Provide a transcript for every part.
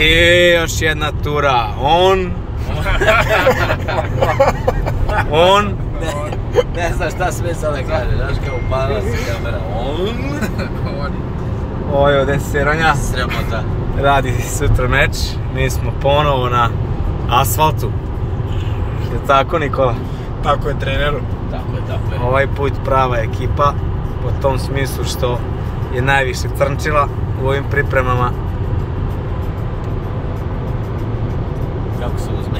I još jedna tura. On Ne znaš šta sve sada kaže, znaš kao upala se kamera. Ovo ovdje se Ronja Sremota. radi sutra meč. Mi smo ponovo na asfaltu. Je tako, Nikola? Tako je, treneru. Tako je. Ovaj put prava ekipa, po tom smislu što je najviše crnčila u ovim pripremama. Kako se uzme?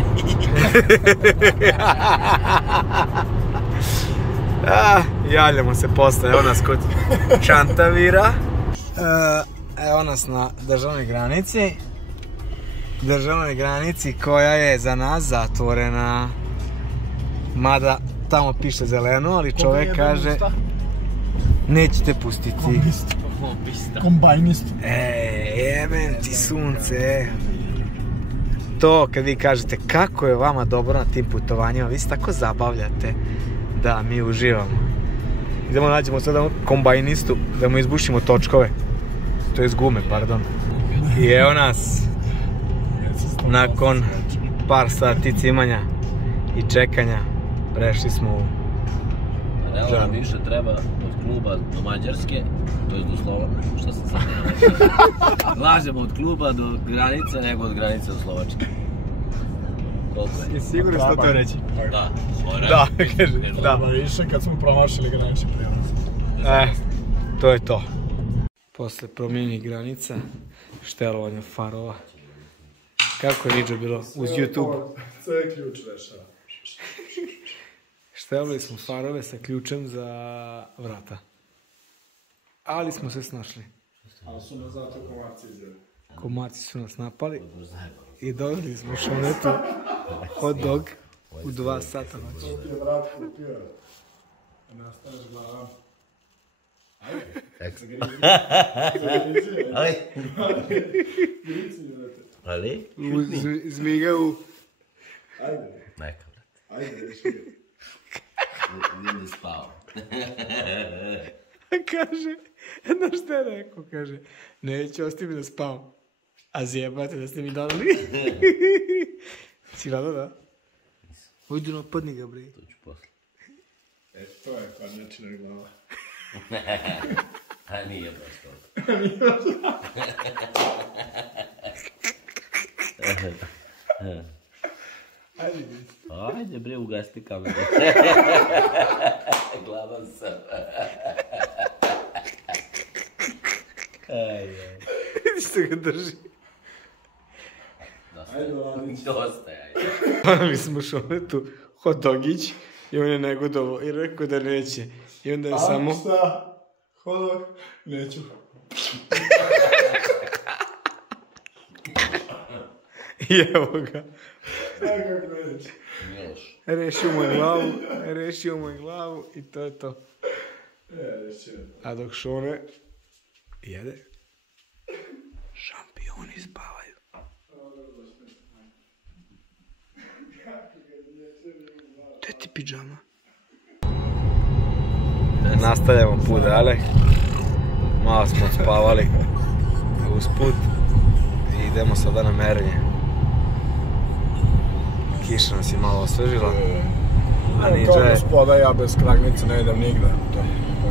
Javljamo se posle, evo nas kod Čantavira. Evo nas na državnoj granici. Državnoj granici koja je za nas zatvorena. Mada tamo piše zeleno, ali čovjek kaže nećete pustiti. Kombajnist. Jebem ti sunce. To kad vi kažete kako je vama dobro na tim putovanjima, vi se tako zabavljate da mi uživamo. Idemo nađemo sada kombajnistu da mu izbušimo točkove. To je gume, pardon. I evo nas. Nakon par sati cimanja i čekanja prešli smo u... Realno nam više treba od kluba do Mađarske, to je do Slovačke, što sam sad ne lažemo od kluba do granice nego od granice do Slovačke. Koliko je? I sigurno ste to reći? Da. Da, kaže, da. Više kad smo promašili granični prijelaz. To je to. Posle promjenjenih granica, štelovanja farova. Kako je Niđo bilo uz YouTube? Sve je ključ rešava. Štelovali smo farove sa ključem za vrata. Ali smo se snašli. Ali su nas zato komarci izjeli. Komarci su nas napali i doveli smo Šonetu hot dog u 2 sata noći. Ti je vrat kupio. Nastaneš glavom. Ali? Zmiga u... Ajde. Neka, brate. Ajde, reši. Nije spao. Kaže, znaš šta je rekao, kaže, neću ostaviti da spavam. A zjebate da ste mi dali. Si gledao, da? Ujdu napadni ga, bre. To ću posle. To je kornjačina glava. A nije baš to. Ajde bre, ugasti kameru. Gladan sam. Vidiš što ga drži. Dosta je. Ponali smo Šonetu hot dogić i on je negodovo i rekao da neće. I onda je samo... Šta? Hodog? Neću. I evo ga. Kako neću? Miloš. Rešio mu je glavu i to je to. Rešio. A dok Šone jede, šampioni spavaju. To je ti pidžama. Nastavljamo put dalje. Malo smo odspavali uz put i idemo sada na merenje. Kiša nas je malo osvežila. A Niđa Kao je... gospoda, ja bez kragnice ne idem nigde. To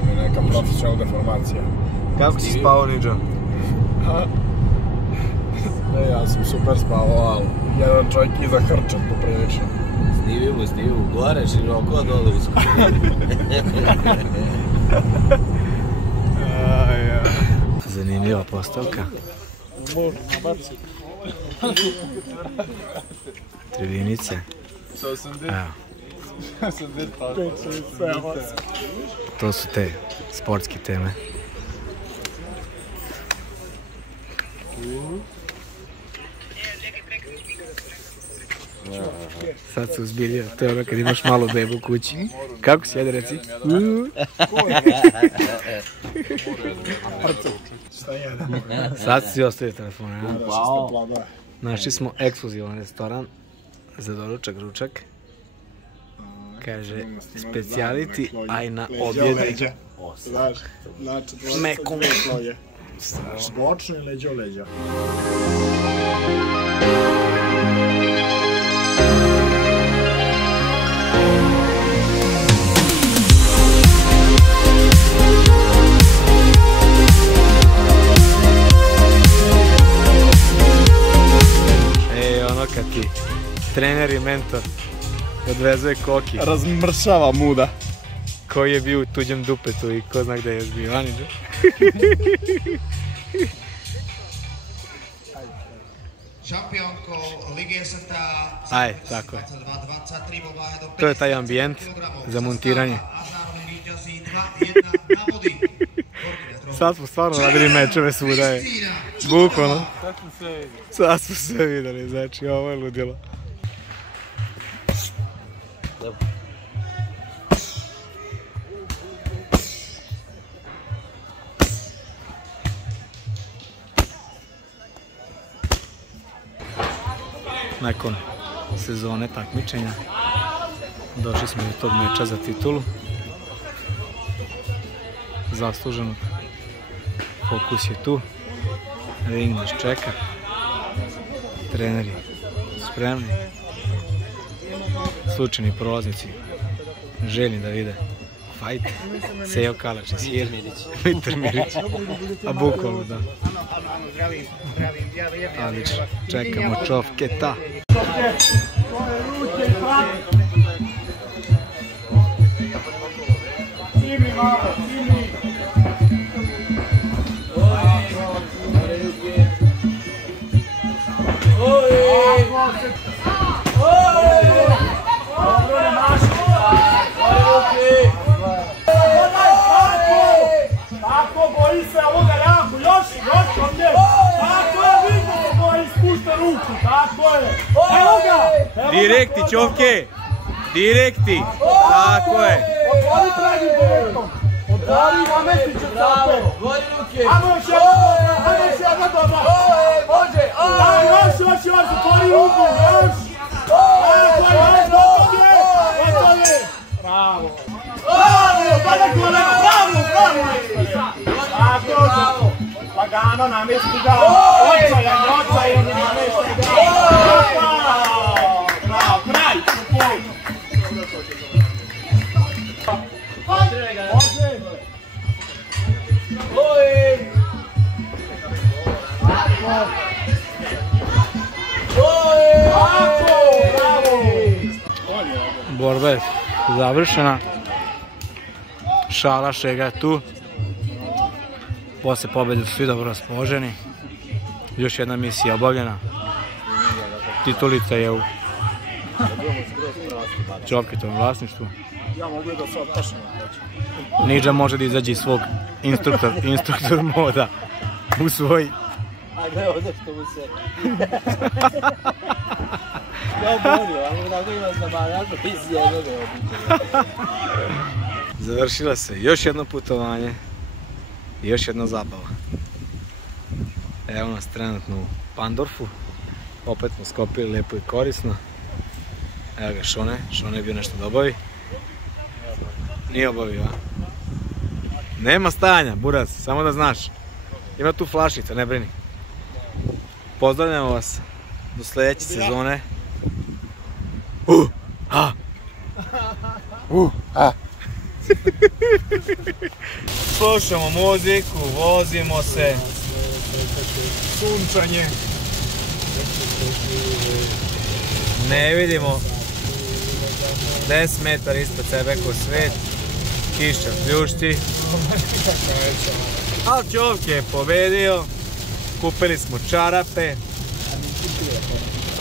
je neka profesionalna deformacija. Kako si spavao, Niđa? Ne, ja sam super spavao, ali jedan čovjek iza hrčan poprilično. Snimimo, gore široko, dole usko. Zanimljiva postavka. Trivinice. Evo. To su te sportske teme. Sad se uzbilja, to je ono kad imaš malu bebu u kući. Kako si, ajde reci? Sad si ostavio telefon, ja? Našli smo ekskluzivan restoran za doručak, ručak. Kaže, specijaliti, aj na objedi. Znači, Mekom. bočno i leđa u leđa. kad ti trener i mentor odvezuje Koki. Razmršava muda. Koji je bio u tuđem dupetu i ko zna gde je još bio, Aniđo? Šampionko Lige sveta. Aj, tako je. To je taj ambijent za montiranje. Sad smo stvarno radili mečeve svuda je. Bukvalno. Sad smo sve videli, znači ovo je ludilo. Nakon sezone takmičenja došli smo do tog meča za titulu. Zasluženo. Fokus je tu. Ring nas čeka. Treneri spremni. Slučajni prolaznici željni da vide fajt. Sejo Kalač iz Hir. Mitar Mirić. A bukvalno da. Odlično. Čekamo čovketa. Direkti, čovke! Direkti! Tako je! Otvori pravim direktom! Otvori namestić od cape! Vodi ruke! Ajmo još jedna dobra! Može! Još, otvori ruku! Još! Bravo! Bravo! Lagano namesti ga! Očajan namesti ga! Bravo! Kraj! Borba je završena. Šala Šega je tu. Posle pobjede su svi dobro raspoloženi. Još jedna misija obavljena. Titulica je u Čovketovom vlasništvu. Ja mogu da se otašnem. Niđa može da izađe iz svog instruktor moda u svoj... A gle ovdje što mu se... Ja bolio, ali tako ima znamarjažno iz jednog običaja. Završila se još jedno putovanje i još jedna zabava. Evo nas trenutno u Pandorfu. Opet smo skopili lijepo i korisno. Evo ga Šone je bio nešto da obavi. Nije obavio, a? Nema stajanja, Buraz, samo da znaš. Ima tu flašica, ne brini. Pozdravljamo vas do sljedeće sezone. Slušamo muziku, vozimo se. Sunčanje. Ne vidimo 10 metara ispred sebe ko svet. Kiša pljušti. Ali Čovke je pobedio. Kupili smo čarape.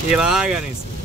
I lagani smo.